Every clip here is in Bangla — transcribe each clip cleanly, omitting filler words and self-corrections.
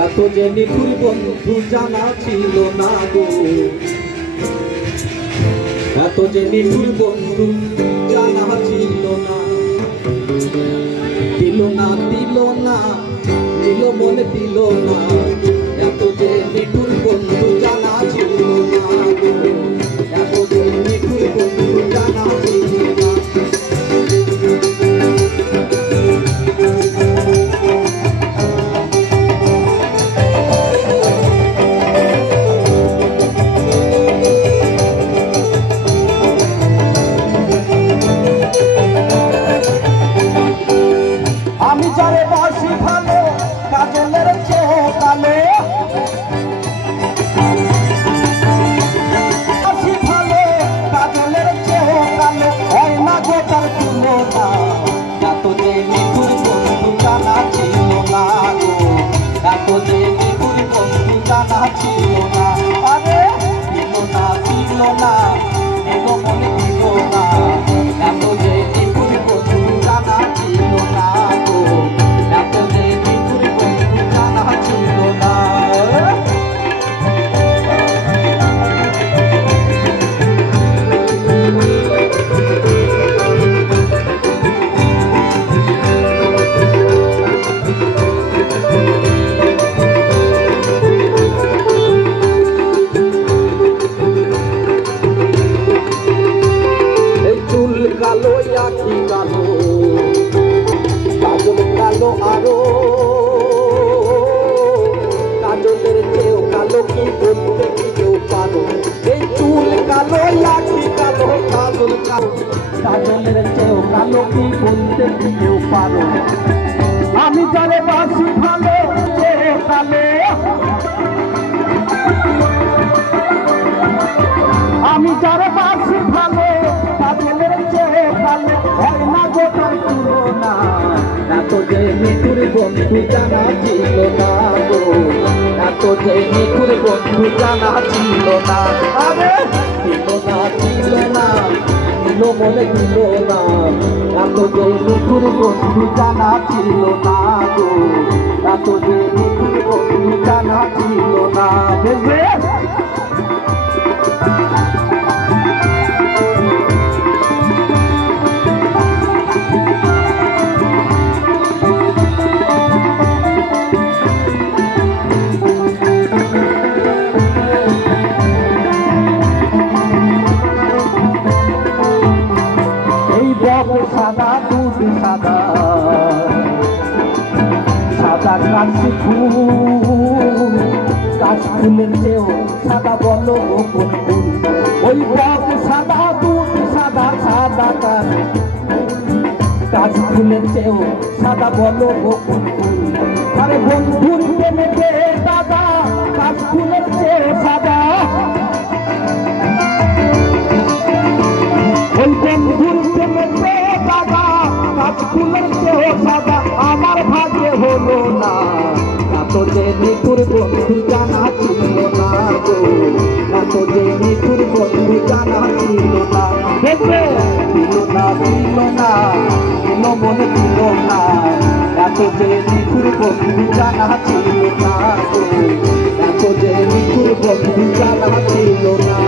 এত যে নিঠুর বন্ধু জানা ছিল না গো, এত যে নিঠুর বন্ধু জানা ছিল না। দিল না দিল না দিল মনে দিল না, এত যে নিঠুর বন্ধু জানা ছিল না গো, এত যে নিঠুর বন্ধু জানা ছিল না। আমি যারে বাসি ভালো কাজলের চেয়ে কালো, বাসি ভালো কাজলের চেয়ে কালো, হয় না গো তার তুলনা। এত যে নিঠুর বন্ধু জানা ছিল না গো, এত যে নিঠুর বন্ধু জানা ছিল না। আরে দিল না দিল না দিল মনে দিল না, এত যে নিঠুর বন্ধু জানা ছিল না গো, এত যে নিঠুর বন্ধু জানা ছিল না। কালো আখি কালো, কাজল কালো আরো, কাজলের চেয়েও কালো কি বলতে কি কেউ পারো। এই চুল কালো আখি কালো, কাজল কালো, কাজলের চেয়েও কালো কি বলতে কি কেউ পারো। আমি যারে বাসি ভালো চেয়ে কালো, আমি যারে বাসি ভালো কাজলের চেয়ে কালো, হয় না গো তার তুলনা। এত যে নিঠুর বন্ধু জানা ছিল না গো, এত যে নিঠুর বন্ধু জানা ছিল না। আরে দিল না দিল না দিল মনে দিল না, এত যে নিঠুর বন্ধু জানা ছিল না গো, এত যে নিঠুর বন্ধু জানা ছিল না। দেখবে সাদা দুধ সাদা, সাদা কাশি ফুল, কাশ ফুলের চেয়েও সাদা বলো গোপন ফুল। ওই বক সাদা দুধ সাদা, সাদা কাশ ফুলের চেয়েও সাদা বলো গোপন ফুল। আরে বন্ধুর প্রেমেতে দাদা কাশ ফুলের চেয়ে সাদা, ওই বন্ধুর প্রেমেতে দাদা কাশ ফুলের চেয়ে সাদা, আমার ভাগ্যে হলো না। এত যে নিঠুর বন্ধু জানা ছিল না গো, এত যে নিঠুর বন্ধু জানা ছিল না। দেখবে দিল না দিল না দিল মনে দিল না, এত যে নিঠুর বন্ধু জানা ছিল না গো, এত যে নিঠুর বন্ধু জানা ছিল না।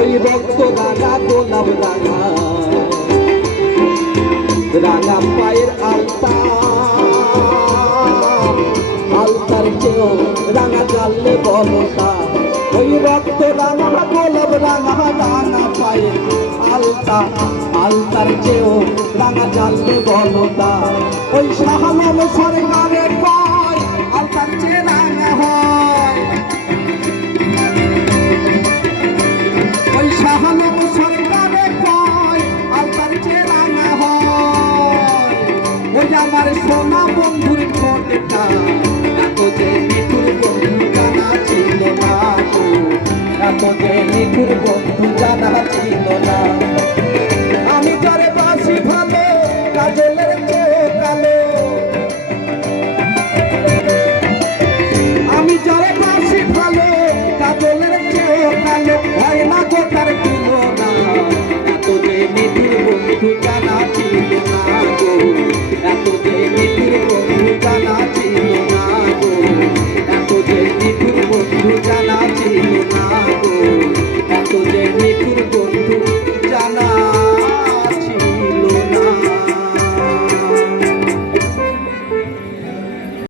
ওই রক্ত রাঙা গোলাপ রাঙা, রাঙা পায়ের আলতা, আলতার চেয়েও রাঙা জানলে বলতা। ওই রক্ত রাঙা গোলাপ রাঙা, রাঙা পায়ের আলতা, আলতার চেয়েও রাঙা জানলে বলতা। ওই শাহানাম সরকারের কয় আলতার চেয়ে রাঙা হয়, ওই শাহানাম সরকারের কয় আলতার চেয়ে রাঙা হয়। ওই আমার সোনা বন্ধুর ঠোঁটটা, এত যে নিঠুর বন্ধু জানা ছিল না গো, এত যে নিঠুর বন্ধু জানা ছিল না। আমি যারে বাসি ভালো কাজলের কাজলের চেয়ে কালো হয় না গো তার তুলনা এত যে নিবিড় বন্ধু জানা